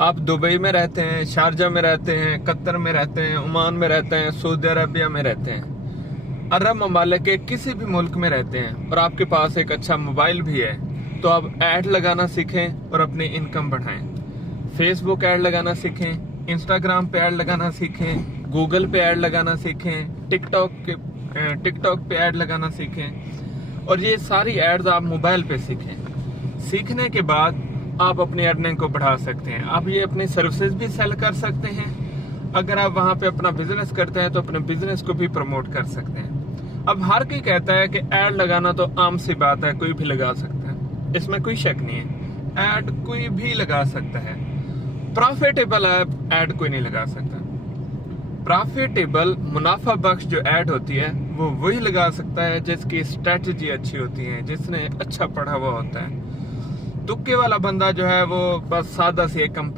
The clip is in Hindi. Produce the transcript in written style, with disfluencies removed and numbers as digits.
आप दुबई में रहते हैं, शारजा में रहते हैं, कतर में रहते हैं, ओमान में रहते हैं, सऊदी अरबिया में रहते हैं, अरब ममालिक के किसी भी मुल्क में रहते हैं और आपके पास एक अच्छा मोबाइल भी है, तो आप ऐड लगाना सीखें और अपनी इनकम बढ़ाएं। फेसबुक ऐड लगाना सीखें, इंस्टाग्राम पे ऐड लगाना सीखें, गूगल पे ऐड लगाना सीखें, टिकटॉक पे ऐड लगाना सीखें और ये सारी एड्स आप मोबाइल पे सीखें। सीखने के बाद आप अपनी अर्निंग को बढ़ा सकते हैं। आप ये अपनी सर्विसेज भी सेल कर सकते हैं। अगर आप वहां पे अपना बिजनेस करते हैं तो अपने बिजनेस को भी प्रमोट कर सकते हैं। अब हर कोई कहता है कि ऐड लगाना तो आम सी बात है, कोई भी लगा सकता है, इसमें कोई शक नहीं है। ऐड कोई भी लगा सकता है, प्रॉफिटेबल ऐड कोई नहीं लगा सकता। प्रॉफिटेबल मुनाफा बख्श जो ऐड होती है वो वही लगा सकता है जिसकी स्ट्रेटजी अच्छी होती है, जिसने अच्छा पढ़ा हुआ होता है। तुक्के वाला बंदा जो है वो बस सादा सी एक